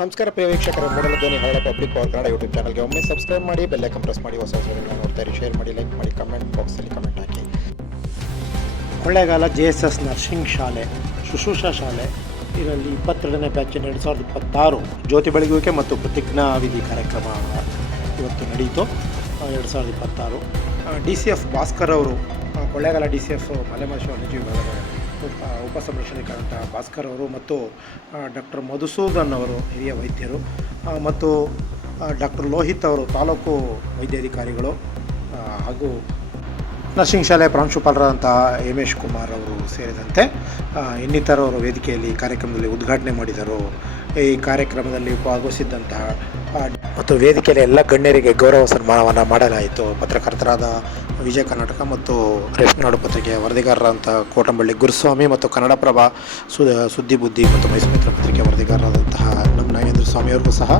ನಮಸ್ಕಾರ ಪ್ರಿಯ ವೀಕ್ಷಕರೇ, ಮೂಡಲ ಧ್ವನಿ ಹರಳ ಪಬ್ಲಿಕ್ ಪವರ್ ಕನ್ನಡ ಯೂಟ್ಯೂಬ್ ಚಾನಲ್ಗೆ ಒಮ್ಮೆ ಸಬ್ಸ್ಕ್ರೈಬ್ ಮಾಡಿ, ಬೆಲ್ ಐಕಾನ್ ಪ್ರೆಸ್ ಮಾಡಿ, ಹೊಸ ವಿಡಿಯೋಗಳನ್ನ ನೋಡ್ತಾರೆ, ಶೇರ್ ಮಾಡಿ, ಲೈಕ್ ಮಾಡಿ, ಕಮೆಂಟ್ ಬಾಕ್ಸಲ್ಲಿ ಕಮೆಂಟ್ ಹಾಕಿ. ಕೊಳ್ಳೇಗಾಲ JSS ನರ್ಸಿಂಗ್ ಶಾಲೆ, ಶುಶ್ರೂಷಾ ಶಾಲೆ ಇದರಲ್ಲಿ 22ನೇ ಬ್ಯಾಚ್ 2026 ಜ್ಯೋತಿ ಬೆಳಗುವಿಕೆ ಮತ್ತು ಪ್ರತಿಜ್ಞಾ ವಿಧಿ ಕಾರ್ಯಕ್ರಮ ಇವತ್ತು ನಡೆಯಿತು. 2026 DCF ಭಾಸ್ಕರ್ ಅವರು, ಕೊಳ್ಳೇಗಾಲ DCF ಮಲೆಮಹದೇಶ್ವರ ವನ್ಯಜೀವಿ ವಿಭಾಗದ ಉಪಸಂರಕ್ಷಣೆಕಾರಂತ ಭಾಸ್ಕರ್ ಅವರು ಮತ್ತು ಡಾಕ್ಟರ್ ಮಧುಸೂದನ್ ಅವರು ಹಿರಿಯ ವೈದ್ಯರು ಮತ್ತು ಡಾಕ್ಟರ್ ಲೋಹಿತ್ ಅವರು ತಾಲೂಕು ವೈದ್ಯಾಧಿಕಾರಿಗಳು ಹಾಗೂ ನರ್ಸಿಂಗ್ ಶಾಲೆ ಪ್ರಾಂಶುಪಾಲರಾದಂತಹ ಎಮೇಶ್ ಕುಮಾರ್ ಅವರು ಸೇರಿದಂತೆ ಇನ್ನಿತರವರು ವೇದಿಕೆಯಲ್ಲಿ ಕಾರ್ಯಕ್ರಮದಲ್ಲಿ ಉದ್ಘಾಟನೆ ಮಾಡಿದರು. ಈ ಕಾರ್ಯಕ್ರಮದಲ್ಲಿ ಭಾಗವಹಿಸಿದ್ದಂತಹ ಮತ್ತು ವೇದಿಕೆಯಲ್ಲಿ ಎಲ್ಲ ಗಣ್ಯರಿಗೆ ಗೌರವ ಸನ್ಮಾನವನ್ನು ಮಾಡಲಾಯಿತು. ಪತ್ರಕರ್ತರಾದ ವಿಜಯ ಕರ್ನಾಟಕ ಮತ್ತು ರೇಷ್ಮೆನಾಡು ಪತ್ರಿಕೆಯ ವರದಿಗಾರರಾದಂಥ ಕೋಟಂಬಳ್ಳಿ ಗುರುಸ್ವಾಮಿ ಮತ್ತು ಕನ್ನಡಪ್ರಭ ಸುದ್ದಿ ಬುದ್ಧಿ ಮತ್ತು ಮೈಸೂರು ಮಿತ್ರ ಪತ್ರಿಕೆಯ ವರದಿಗಾರರಾದಂತಹ ನಮ್ಮ ನಾಗೇಂದ್ರ ಸ್ವಾಮಿಯವರಿಗೂ ಸಹ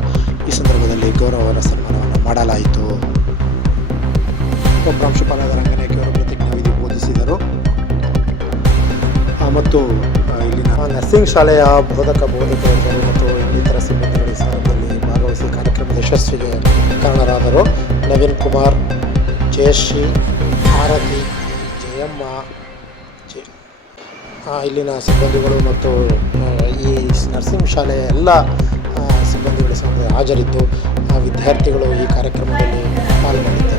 ಈ ಸಂದರ್ಭದಲ್ಲಿ ಗೌರವ ಸನ್ಮಾನವನ್ನು ಮಾಡಲಾಯಿತು. ಪ್ರಾಂಶುಪಾಲರಾದ ರಂಗನಾಯ್ಕಿಯವರು ಪ್ರತಿಜ್ಞಾ ವಿಧಿ ಬೋಧಿಸಿದರು ಮತ್ತು ಇಲ್ಲಿನ ನರ್ಸಿಂಗ್ ಶಾಲೆಯ ಬೋಧಕರು ಮತ್ತು ಇನ್ನಿತರ ಸಿಬ್ಬಂದಿಗಳ ಈ ಸಂದರ್ಭದಲ್ಲಿ ಭಾಗವಹಿಸಿ ಕಾರ್ಯಕ್ರಮದ ಯಶಸ್ವಿಗೆ ಕಾರಣರಾದರು. ನವೀನ್ ಕುಮಾರ್, ಜಯಶ್ರೀ, ಆರತಿ, ಜಯಮ್ಮ, ಇಲ್ಲಿನ ಸಿಬ್ಬಂದಿಗಳು ಮತ್ತು ಈ ನರ್ಸಿಂಗ್ ಶಾಲೆಯ ಎಲ್ಲ ಸಿಬ್ಬಂದಿಗಳ ಹಾಜರಿದ್ದು ವಿದ್ಯಾರ್ಥಿಗಳು ಈ ಕಾರ್ಯಕ್ರಮದಲ್ಲಿ ಪಾಲ್ಗೊಂಡಿದ್ದರು.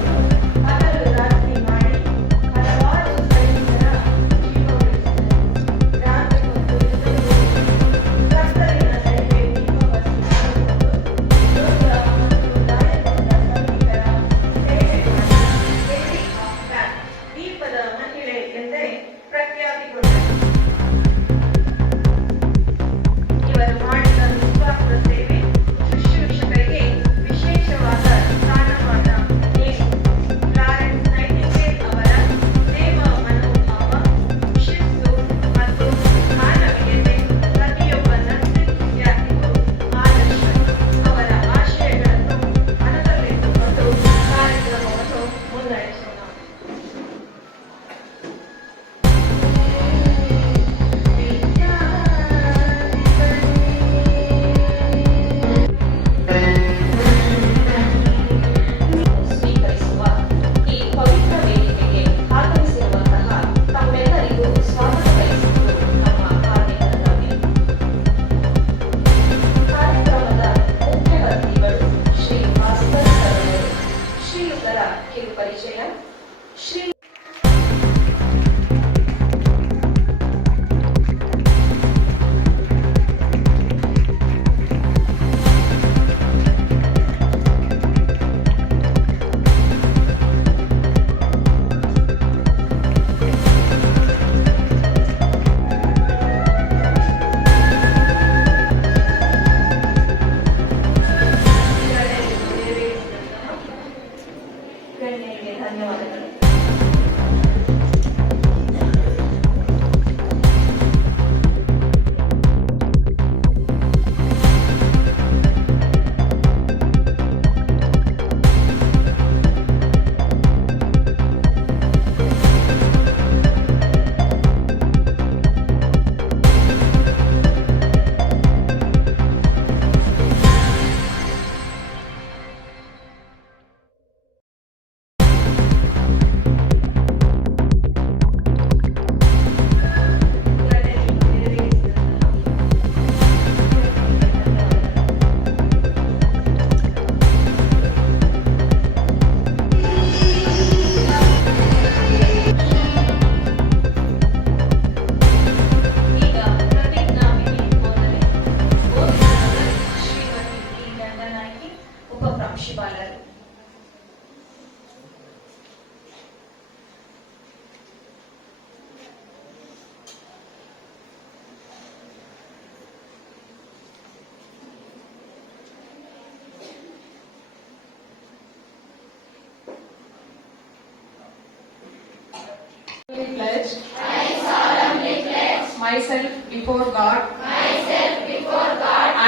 I solemnly pledge myself before God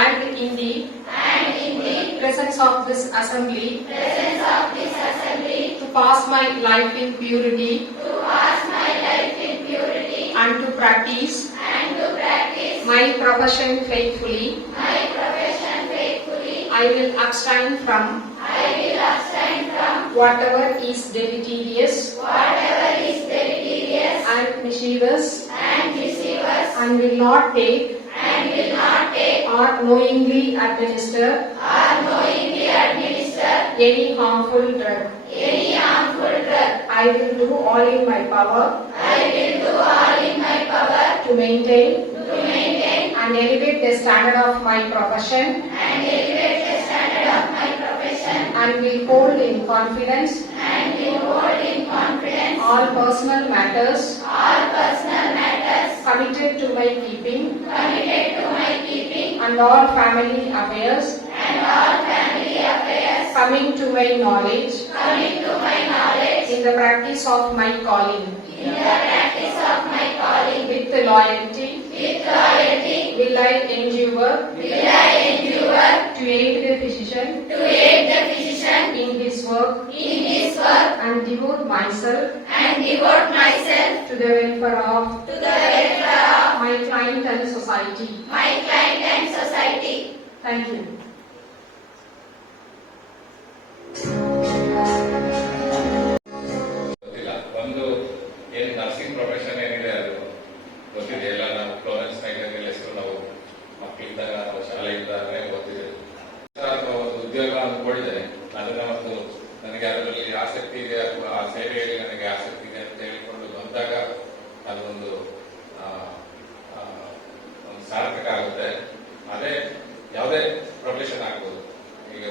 and in the presence of this assembly to pass my life in purity and to practice my profession faithfully I will abstain from whatever is deleterious and mischievous and will not take or knowingly administer any harmful drug. I will do all in my power to maintain and elevate the standard of my profession and will hold in confidence all personal matters committed to my keeping and all family affairs coming to my knowledge in the practice of my calling. With loyalty will I endeavor to aid the physician in his work and devote myself to the welfare of my client and society. Thank you. ಗೊತ್ತಿಲ್ಲ. ಒಂದು ಏನು nursing profession ಏನಿದೆ ಅದು ಗೊತ್ತಿದೆ ಎಲ್ಲ. ನಾವು Florence Nightingale ಹೆಸರು ನಾವು ಮಕ್ಕಳಿದ್ದಾಗ ನಾವು ಶಾಲೆಯಿಂದಾಗಲೇ ಗೊತ್ತಿದೆ. ಒಂದು ಉದ್ಯೋಗ ಅಂದ್ಕೊಂಡಿದೆ, ಅದನ್ನ ಒಂದು ನನಗೆ ಅದರಲ್ಲಿ ಆಸಕ್ತಿ ಇದೆ ಅಥವಾ ಆ ಸೇವೆಯಲ್ಲಿ ನನಗೆ ಆಸಕ್ತಿ ಇದೆ ಅಂತ ಹೇಳಿಕೊಂಡು ಬಂದಾಗ ಅದೊಂದು ಒಂದು ಸಾರ್ಥಕ ಆಗುತ್ತೆ. ಅದೇ ಯಾವುದೇ ಪ್ರೊಫೆಷನ್ ಆಗ್ಬೋದು. ಈಗ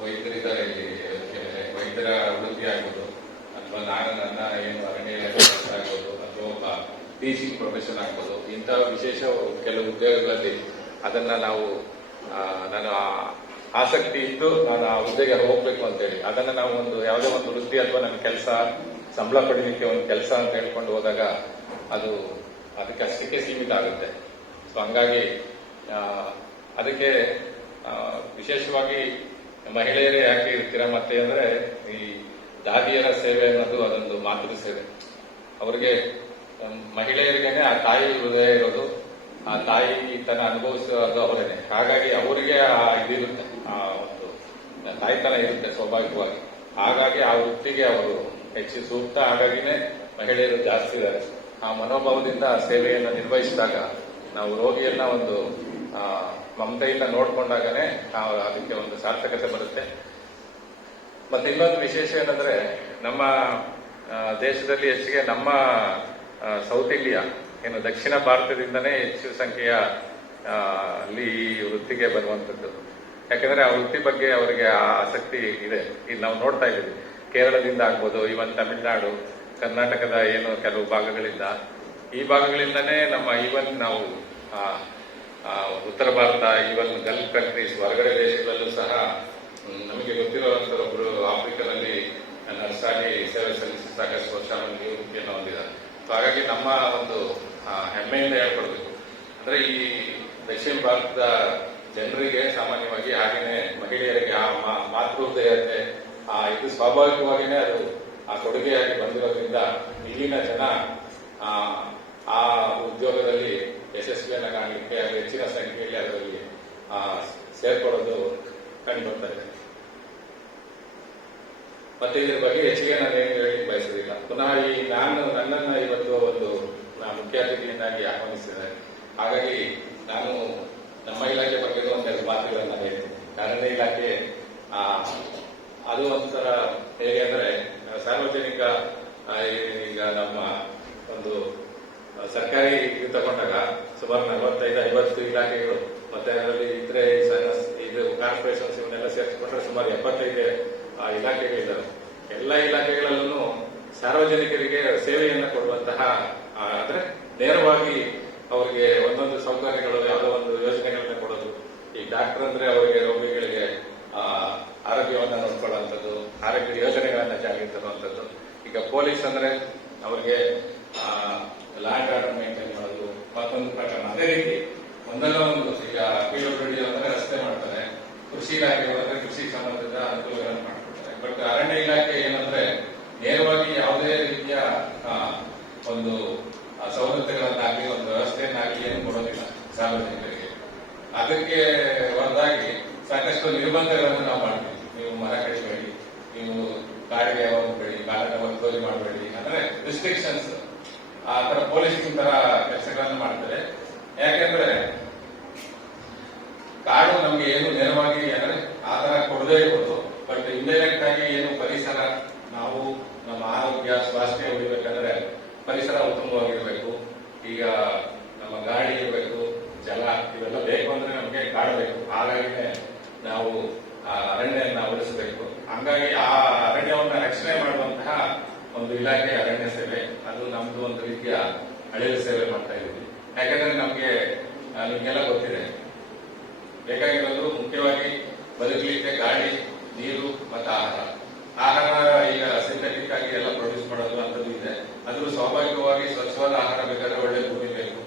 ವೈದ್ಯರಿದ್ದಾರೆ ಇಲ್ಲಿ, ವೈದ್ಯರ ವೃತ್ತಿ ಆಗ್ಬೋದು, ಅಥವಾ ನಾನು ನನ್ನ ಏನು ಅರಣ್ಯ ಆಗ್ಬೋದು, ಅಥವಾ ಒಬ್ಬ ಟೀಚಿಂಗ್ ಪ್ರೊಫೆಷನ್ ಆಗ್ಬೋದು. ಇಂತಹ ವಿಶೇಷ ಕೆಲವು ಉದ್ಯೋಗಗಳಲ್ಲಿ ಅದನ್ನ ನಾವು ನಾನು ಆಸಕ್ತಿ ಇದ್ದು ನಾನು ಆ ಹುದ್ದೆಗೆ ಹೋಗ್ಬೇಕು ಅಂತೇಳಿ ಅದನ್ನ ನಾವು ಒಂದು ಯಾವುದೇ ಒಂದು ವೃತ್ತಿ ಅಥವಾ ನನ್ನ ಕೆಲಸ ಸಂಬಳ ಪಡೀಲಿಕ್ಕೆ ಒಂದು ಕೆಲಸ ಅಂತ ಹೇಳ್ಕೊಂಡು ಹೋದಾಗ ಅದು ಅದಕ್ಕೆ ಅಷ್ಟಕ್ಕೆ ಸೀಮಿತ ಆಗುತ್ತೆ. ಸೊ ಹಂಗಾಗಿ ಅದಕ್ಕೆ ವಿಶೇಷವಾಗಿ ಮಹಿಳೆಯರೇ ಯಾಕೆ ಇರ್ತೀರ ಮತ್ತೆ ಅಂದ್ರೆ ಈ ದಾದಿಯರ ಸೇವೆ ಅನ್ನೋದು ಅದೊಂದು ಮಾತೃ ಸೇವೆ. ಅವರಿಗೆ ಮಹಿಳೆಯರಿಗೇನೆ ಆ ತಾಯಿ ಹೃದಯ ಇರೋದು, ಆ ತಾಯಿ ತನ್ನ ಅನುಭವಿಸೋದು ಅವರೇನೆ. ಹಾಗಾಗಿ ಅವರಿಗೆ ಇದಿರುತ್ತೆ, ಆ ಒಂದು ತಾಯ್ತನ ಇರುತ್ತೆ ಸ್ವಾಭಾವಿಕವಾಗಿ. ಹಾಗಾಗಿ ಆ ವೃತ್ತಿಗೆ ಅವರು ಹೆಚ್ಚು ಸೂಕ್ತ. ಹಾಗಾಗಿನೇ ಮಹಿಳೆಯರು ಜಾಸ್ತಿ ಇದ್ದಾರೆ. ಆ ಮನೋಭಾವದಿಂದ ಸೇವೆಯನ್ನು ನಿರ್ವಹಿಸಿದಾಗ ನಾವು ರೋಗಿಯನ್ನ ಒಂದು ಮಮತೆಯಿಂದ ನೋಡ್ಕೊಂಡಾಗನೇ ಅದಕ್ಕೆ ಒಂದು ಸಾರ್ಥಕತೆ ಬರುತ್ತೆ. ಮತ್ತೆ ಇನ್ನೊಂದು ವಿಶೇಷ ಏನಂದ್ರೆ ನಮ್ಮ ದೇಶದಲ್ಲಿ ಹೆಚ್ಚಿಗೆ ನಮ್ಮ ಸೌತ್ ಇಂಡಿಯಾ ಏನು ದಕ್ಷಿಣ ಭಾರತದಿಂದನೇ ಹೆಚ್ಚು ಸಂಖ್ಯೆಯ ಅಲ್ಲಿ ಈ ವೃತ್ತಿಗೆ ಬರುವಂತದ್ದು. ಯಾಕಂದ್ರೆ ಆ ವೃತ್ತಿ ಬಗ್ಗೆ ಅವರಿಗೆ ಆಸಕ್ತಿ ಇದೆ. ಇಲ್ಲಿ ನಾವು ನೋಡ್ತಾ ಇದ್ದೀವಿ, ಕೇರಳದಿಂದ ಆಗ್ಬೋದು, ಇವನ್ ತಮಿಳುನಾಡು, ಕರ್ನಾಟಕದ ಏನು ಕೆಲವು ಭಾಗಗಳಿಂದ, ಈ ಭಾಗಗಳಿಂದನೇ ನಮ್ಮ ಈವನ್ ನಾವು ಉತ್ತರ ಭಾರತ, ಈವನ್ ಗಲ್ಫ್ ಕಂಟ್ರೀಸ್, ಹೊರಗಡೆ ದೇಶಗಳಲ್ಲೂ ಸಹ ನಮಗೆ ಗೊತ್ತಿರುವಂತ ಒಬ್ರು ಆಫ್ರಿಕಾದಲ್ಲಿ ನರ್ಸಾಗಿ ಸೇವೆ ಸಲ್ಲಿಸಿ ಸಾಕಷ್ಟು ವರ್ಷ ನಿವೃತ್ತಿಯನ್ನು ಹೊಂದಿದ್ದಾರೆ. ಹಾಗಾಗಿ ನಮ್ಮ ಒಂದು ಹೆಮ್ಮೆಯಿಂದ ಹೇಳ್ಕೊಡ್ಬೇಕು ಅಂದ್ರೆ ಈ ದಕ್ಷಿಣ ಭಾರತದ ಜನರಿಗೆ ಸಾಮಾನ್ಯವಾಗಿ ಹಾಗೇನೆ ಮಹಿಳೆಯರಿಗೆ ಆ ಮಾತೃ ಹೃದಯತೆ ಇದು ಸ್ವಾಭಾವಿಕವಾಗಿಯೇ ಅದು ಆ ಕೊಡುಗೆಯಾಗಿ ಬಂದಿರೋದ್ರಿಂದ ಇಲ್ಲಿನ ಜನ ಆ ಉದ್ಯೋಗದಲ್ಲಿ ಯಶಸ್ವಿಯನ್ನ ಕಾಣಲಿಕ್ಕೆ ಹೆಚ್ಚಿನ ಸಂಖ್ಯೆಯಲ್ಲಿ ಅದರಲ್ಲಿ ಸೇರ್ಕೊಳ್ಳೋದು ಕಂಡು ಬರ್ತಾ ಇದೆ. ಮತ್ತೆ ಇದ್ರ ಬಗ್ಗೆ ಹೆಚ್ಚಿಗೆ ನಾನು ಏನು ಹೇಳಿ ಬಯಸೋದಿಲ್ಲ. ಪುನಃ ನನ್ನನ್ನ ಇವತ್ತು ಒಂದು ಮುಖ್ಯ ಅತಿಥಿಯನ್ನಾಗಿ ಆಹ್ವಾನಿಸಿದ್ದಾರೆ. ಹಾಗಾಗಿ ನಾನು ನಮ್ಮ ಇಲಾಖೆ ಬಗ್ಗೆ ಒಂದೆರಡು ಮಾತುಗಳನ್ನ ಹೇಳ್ತೀನಿ. ಅರಣ್ಯ ಇಲಾಖೆ ಅದು ಒಂಥರ ಹೇಗೆ ಅಂದ್ರೆ ಸಾರ್ವಜನಿಕ ಈಗ ನಮ್ಮ ಒಂದು ಸರ್ಕಾರಿ ಇದು ತಗೊಂಡಾಗ ಸುಮಾರು 45-50 ಇಲಾಖೆಗಳು, ಮತ್ತೆ ಅದರಲ್ಲಿ ಇದ್ರೆ ಇದು ಕಾರ್ಪೊರೇಷನ್ಸ್ ಇವನ್ನೆಲ್ಲ ಸೇರಿಸಿಕೊಂಡ್ರೆ ಸುಮಾರು 75 ಇಲಾಖೆಗಳಿದ್ದಾವೆ. ಎಲ್ಲ ಇಲಾಖೆಗಳಲ್ಲೂ ಸಾರ್ವಜನಿಕರಿಗೆ ಸೇವೆಯನ್ನು ಕೊಡುವಂತಹ ಅಂದ್ರೆ ನೇರವಾಗಿ ಅವರಿಗೆ ಒಂದೊಂದು ಸೌಕರ್ಯಗಳು, ಯಾವುದೋ ಒಂದು ಯೋಜನೆಗಳನ್ನ ಕೊಡೋದು. ಈ ಡಾಕ್ಟರ್ ಅಂದ್ರೆ ಅವರಿಗೆ ರೋಗಿಗಳಿಗೆ ಆರೋಗ್ಯವನ್ನ ನೋಡ್ಕೊಳ್ಳುವಂಥದ್ದು, ಆರೋಗ್ಯ ಯೋಜನೆಗಳನ್ನ ಜಾರಿಗೆ ತರುವಂಥದ್ದು. ಈಗ ಪೊಲೀಸ್ ಅಂದ್ರೆ ಅವರಿಗೆ ಲಾ ಅಂಡ್ ಆರ್ಡರ್ ಮೇಂಟೈನ್ ಮಾಡೋದು ಮತ್ತೊಂದು ಪ್ರಕರಣ. ಅದೇ ರೀತಿ ಒಂದಲ್ಲ ಒಂದು ಈಗ ಪಿಡಬ್ಲ್ಯೂಡಿ ಅಂದ್ರೆ ರಸ್ತೆ ಮಾಡ್ತಾರೆ, ಕೃಷಿ ಇಲಾಖೆ ಅಂದ್ರೆ ಕೃಷಿಗೆ ಸಂಬಂಧಿತ ಅನುಕೂಲಗಳನ್ನು ಮಾಡ್ಕೊಡ್ತಾರೆ. ಬಟ್ ಅರಣ್ಯ ಇಲಾಖೆ ಏನಂದ್ರೆ ನೇರವಾಗಿ ಯಾವುದೇ ರೀತಿಯ ಒಂದು ಸವಲತ್ತುಗಳನ್ನಾಗಲಿ ಒಂದು ವ್ಯವಸ್ಥೆಯನ್ನಾಗಲಿ ಏನು ಕೊಡೋದಿಲ್ಲ ಸಾರ್ವಜನಿಕರಿಗೆ. ಅದಕ್ಕೆ ಹೊರತಾಗಿ ಸಾಕಷ್ಟು ನಿರ್ಬಂಧಗಳನ್ನು ನಾವು ಮಾಡ್ತೀವಿ. ನೀವು ಮರ ಕಡಿಬೇಡಿ, ನೀವು ಗಾಡಿಗೆ ಹೋಗಬೇಡಿ, ಕಾಲನ್ನ ಒತ್ತುವರಿ ಮಾಡಬೇಡಿ, ಅಂದ್ರೆ ರಿಸ್ಟ್ರಿಕ್ಷನ್ಸ್, ಆ ತರ ಪೊಲೀಸಿಂಗ್ ತರ ಕೆಲಸಗಳನ್ನು ಮಾಡ್ತಾರೆ. ಯಾಕೆಂದ್ರೆ ಕಾಡು ನಮ್ಗೆ ಏನು ನೇರವಾಗಿ ಅಂದ್ರೆ ಆ ತರ ಕೊಡದೇ ಇರ್ಬೋದು, ಬಟ್ ಇಂಡೈರೆಕ್ಟ್ ಆಗಿ ಏನು ಪರಿಸರ, ನಾವು ನಮ್ಮ ಆರೋಗ್ಯ ಸ್ವಾಸ್ಥ್ಯ ಉಳಿಬೇಕಂದ್ರೆ ಪರಿಸರ ಉತ್ತಮವಾಗಿರ್ಬೇಕು. ಈಗ ನಮ್ಮ ಗಾಳಿ ಇರಬೇಕು, ಜಲ ಇವೆಲ್ಲ ಬೇಕು ಅಂದ್ರೆ ನಮಗೆ ಕಾಡು ಬೇಕು. ಹಾಗಾಗಿನೇ ನಾವು ಆ ಅರಣ್ಯನ ಉಳಿಸಬೇಕು. ಹಂಗಾಗಿ ಆ ಅರಣ್ಯವನ್ನ ರಕ್ಷಣೆ ಮಾಡುವಂತಹ ಒಂದು ಇಲಾಖೆ ಅರಣ್ಯ ಸೇವೆ, ಅದು ನಮ್ದು ಒಂದು ರೀತಿಯ ಅಳಿಲು ಸೇವೆ ಮಾಡ್ತಾ ಇದ್ದೀವಿ. ಯಾಕಂದ್ರೆ ನಮ್ಗೆ ನಿಮ್ಗೆಲ್ಲ ಗೊತ್ತಿದೆ, ಬೇಕಾಗಿರೋದು ಮುಖ್ಯವಾಗಿ ಬದುಕಲಿಕ್ಕೆ ಗಾಳಿ, ನೀರು ಮತ್ತು ಆಹಾರ. ಆಹಾರ ಈಗ ಸಿಂಥೆಟಿಕ್ ಆಗಿ ಎಲ್ಲ ಪ್ರೊಡ್ಯೂಸ್ ಮಾಡೋದು ಅಂತದ್ದು ಇದೆ. ಅದ್ರ ಸ್ವಾಭಾವಿಕವಾಗಿ ಸ್ವಚ್ಛವಾದ ಆಹಾರ ಬೇಕಾದ್ರೆ ಒಳ್ಳೆ ಭೂಮಿ ಬೇಕು,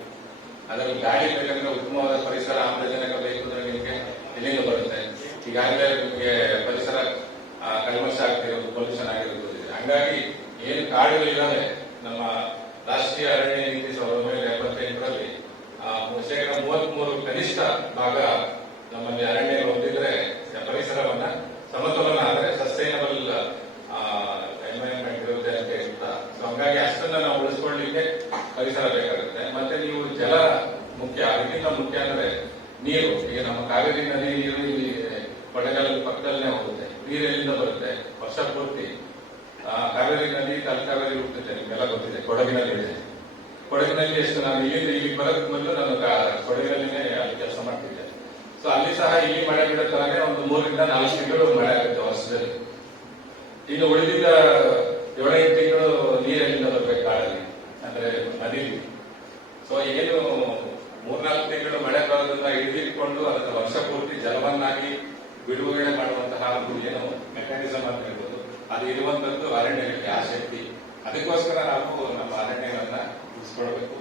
ಅದರಲ್ಲಿ ಗಾಳಿ ಬೇಕಂದ್ರೆ ಉತ್ತಮವಾದ ಪರಿಸರ, ಆಮ್ಲಜನಕ ಬೇಕು ಅಂದ್ರೆ ನಿಮಗೆ ಎಲ್ಲಿಂದ ಬರುತ್ತೆ? ಈಗಾಗಲೇ ನಿಮಗೆ ಪರಿಸರ ಕಲ್ಮಶ ಆಗ್ತಿರೋದು, ಪೊಲ್ಯೂಷನ್ ಆಗಿರೋದು. ಹಂಗಾಗಿ ಏನು ಕಾಡುಗಳಿದ್ದಾವೆ, ನಮ್ಮ ರಾಷ್ಟ್ರೀಯ ಅರಣ್ಯ ನೀತಿ 1978ರಲ್ಲಿ 33% ಕನಿಷ್ಠ ಭಾಗ ನಮ್ಮಲ್ಲಿ ಅರಣ್ಯ ಹೊಂದಿದ್ರೆ ಪರಿಸರವನ್ನ ಸಮತೋಲನ ಆದರೆ ಸಸ್ಟೈನಬಲ್ ಎನ್ವೈರನ್ಮೆಂಟ್ ಇರುತ್ತೆ ಅಂತ ಹೇಳ್ತಾ. ಸೊ ಹಂಗಾಗಿ ಅಷ್ಟನ್ನ ನಾವು ಉಳಿಸ್ಕೊಳ್ಳಿಕ್ಕೆ ಪರಿಸರ ಬೇಕಾಗುತ್ತೆ. ಮತ್ತೆ ನೀವು ಜಲ ಮುಖ್ಯ, ಅದಕ್ಕಿಂತ ಮುಖ್ಯ ಅಂದ್ರೆ ನೀರು. ಈಗ ನಮ್ಮ ಕಾವೇರಿ ನದಿ ನೀರು ಇಲ್ಲಿ ಕೊಳೆಗಾಲದ ಪಕ್ಕದಲ್ಲೇ ಹೋಗುತ್ತೆ. ನೀರು ಎಲ್ಲಿಂದ ಬರುತ್ತೆ? ವರ್ಷ ಪೂರ್ತಿ ಕಾವೇರಿ ನದಿ ತಲಕಾವೇರಿ ಹುಟ್ಟುತ್ತೆ, ನಿಮ್ಗೆಲ್ಲ ಗೊತ್ತಿದೆ. ಕೊಡಗಿನಲ್ಲಿ ಇದೆ. ಕೊಡಗಿನಲ್ಲಿ ಎಷ್ಟು, ನಾನು ಇಲ್ಲಿಂದ ಬರೋದಕ್ಕೆ ಮೊದಲು ನಾನು ಕೊಡಗಿನಲ್ಲಿನೇ ಅಲ್ಲಿ ಕೆಲಸ ಮಾಡ್ತಿದ್ದೆ. ಸೊ ಅಲ್ಲಿ ಸಹ ಇಲ್ಲಿ ಮಳೆ ಬೀಳೋ ತರನೇ ಒಂದು 3 ರಿಂದ 4 ತಿಂಗಳು ಮಳೆ ಆಗುತ್ತೆ ವರ್ಷದಲ್ಲಿ. ಇನ್ನು ಉಳಿದಿದ್ದ 7-8 ತಿಂಗಳು ನೀರೆಲ್ಲಿಂದ ಬರ್ಬೇಕು ಕಾಡಲ್ಲಿ, ಅಂದ್ರೆ ನದಿಲಿ. ಸೊ ಏನು 3-4 ತಿಂಗಳು ಮಳೆ ಬರೋದನ್ನ ಹಿಡಿದಿಟ್ಕೊಂಡು ಅದನ್ನ ವರ್ಷ ಪೂರ್ತಿ ಜಲವನ್ನಾಗಿ ಬಿಡುಗಡೆ ಮಾಡುವಂತಹ ಒಂದು ಏನು ಮೆಕ್ಯಾನಿಸಮ್ ಅಂತ ಹೇಳ್ಬೋದು, ಅದು ಇರುವಂತದ್ದು ಅರಣ್ಯಕ್ಕೆ ಆ ಶಕ್ತಿ. ಅದಕ್ಕೋಸ್ಕರ ನಾವು ನಮ್ಮ ಅರಣ್ಯವನ್ನ ಉಳಿಸ್ಕೊಳ್ಬೇಕು.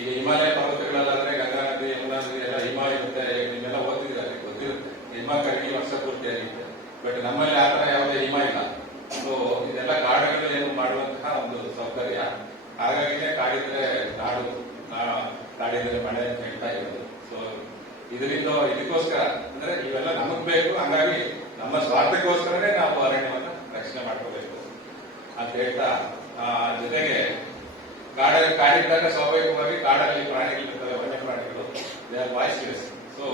ಈಗ ಹಿಮಾಲಯ ಪರ್ವತಗಳಲ್ಲಾದ್ರೆ ಗಂಗಾ ನದಿ, ಯಮುನಾ ನದಿ ಎಲ್ಲ ಹಿಮ ಇರುತ್ತೆ, ನಿಮ್ಮೆಲ್ಲ ಓದ್ತಿದ್ದಾರೆ, ಗೊತ್ತಿರುತ್ತೆ. ಹಿಮ ಕರಗಿ ವರ್ಷ ಪೂರ್ತಿ ಆಗಿರುತ್ತೆ. ಬಟ್ ನಮ್ಮಲ್ಲಿ ಆ ತರ ಯಾವುದೇ ಹಿಮ ಇಲ್ಲ. ಸೊ ಇದೆಲ್ಲ ಕಾಡುಗಳು ಏನು ಮಾಡುವಂತಹ ಒಂದು ಸೌಕರ್ಯ. ಹಾಗಾಗಿನೇ ಕಾಡಿದ್ರೆ ಕಾಡಿದ್ರೆ ಮಳೆ ಅಂತ ಹೇಳ್ತಾ ಇರೋದು. ಸೊ ಇದಕ್ಕೋಸ್ಕರ ಅಂದ್ರೆ ಇವೆಲ್ಲ ನಮಗ್ ಬೇಕು. ಹಂಗಾಗಿ ನಮ್ಮ ಸ್ವಾರ್ಥಕ್ಕೋಸ್ಕರನೇ ನಾವು ಅರಣ್ಯವನ್ನ ರಕ್ಷಣೆ ಮಾಡ್ಕೋಬೇಕು ಅಂತ ಹೇಳ್ತಾ, ಜೊತೆಗೆ ಕಾಡಿದ್ದಾಗ ಸ್ವಾಭಾವಿಕವಾಗಿ ಕಾಡಲ್ಲಿ ಪ್ರಾಣಿಗಳಿರ್ತವೆ, ವನ್ಯ ಪ್ರಾಣಿಗಳು, ದೇ ಆರ್ ವಾಯ್ಸ್ಲೆಸ್. ಸೊ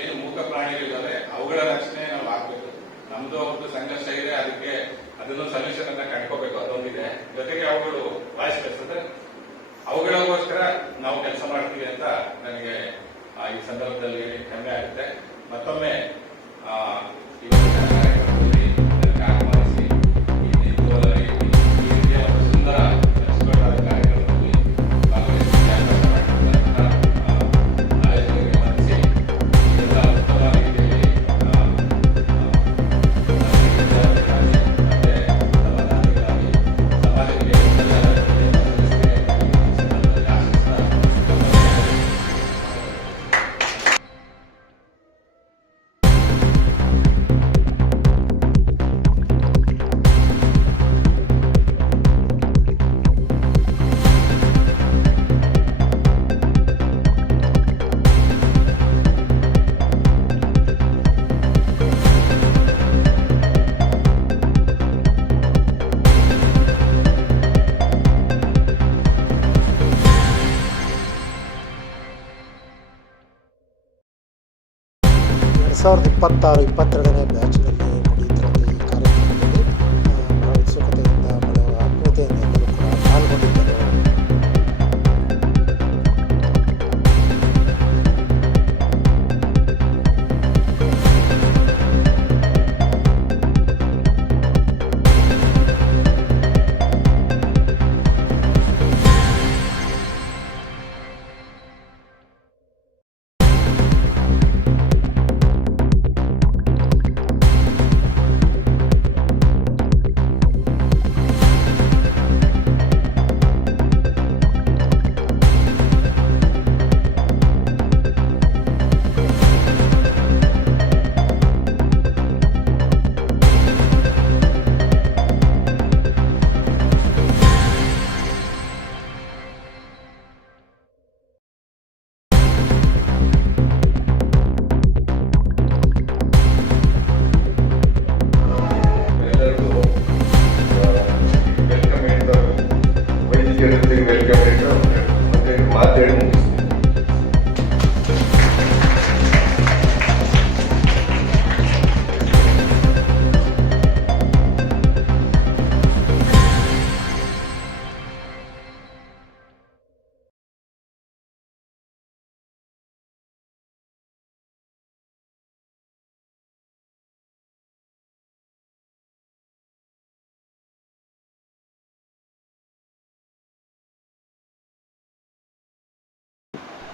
ಏನು ಮೂಕ ಪ್ರಾಣಿಗಳಿದ್ದಾವೆ ಅವುಗಳ ರಕ್ಷಣೆ ನಾವು ಆಗ್ಬೇಕು. ನಮ್ದು ಅವ್ರದ್ದು ಸಂಘರ್ಷ ಇದೆ, ಅದಕ್ಕೆ ಅದನ್ನು ಸೊಲ್ಯೂಷನ್ ಅನ್ನ ಕಂಡ್ಕೋಬೇಕು, ಅದೊಂದಿದೆ. ಜೊತೆಗೆ ಅವುಗಳು ವಾಯ್ಸ್ಲೆಸ್ ಅಂದ್ರೆ ಅವುಗಳಿಗೋಸ್ಕರ ನಾವು ಕೆಲಸ ಮಾಡ್ತೀವಿ ಅಂತ ನನಗೆ ಈ ಸಂದರ್ಭದಲ್ಲಿ ಹೆಮ್ಮೆ ಆಗುತ್ತೆ. ಮತ್ತೊಮ್ಮೆ ಇವತ್ತಿನ ಕಾರ್ಯಕ್ರಮದಲ್ಲಿ ನನಗೆ ಆಗಮಿಸಿ ಈ ರೀತಿಯ ಒಂದು ಸುಂದರ ನಡೆಸಿಕೊಟ್ಟಾದ ಕಾರ್ಯಕ್ರಮದಲ್ಲಿ ಭಾಗವಹಿಸಿ ಆಯೋಜನೆಗೆ ಮನಸ್ಸಿ ಎಲ್ಲ ಉತ್ತಮ ರೀತಿಯಲ್ಲಿ ಸಾವಿರದ 26-22ನೇ ಬ್ಯಾಚ್ನಲ್ಲಿ ನಡೆಯುತ್ತಿರುವ ಈ ಕಾರ್ಯಕ್ರಮದಲ್ಲಿ ಬಹಳ ಉತ್ಸುಕತೆಯಿಂದ, ಬಹಳ ಆತ್ಮೀಯತೆಯಿಂದ ಎಲ್ಲರೂ ಕೂಡ ಪಾಲ್ಗೊಂಡಿದ್ದರು.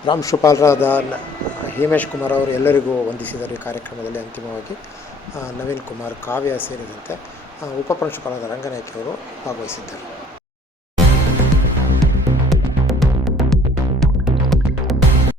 ಪ್ರಾಂಶುಪಾಲರಾದ ಹೇಮೇಶ್ ಕುಮಾರ್ ಅವರು ಎಲ್ಲರಿಗೂ ವಂದಿಸಿದರು. ಈ ಕಾರ್ಯಕ್ರಮದಲ್ಲಿ ಅಂತಿಮವಾಗಿ ನವೀನ್ ಕುಮಾರ್, ಕಾವ್ಯ ಸೇರಿದಂತೆ ಉಪಪ್ರಾಂಶುಪಾಲರಾದ ರಂಗನಾಯ್ಕ ಅವರು ಭಾಗವಹಿಸಿದ್ದರು.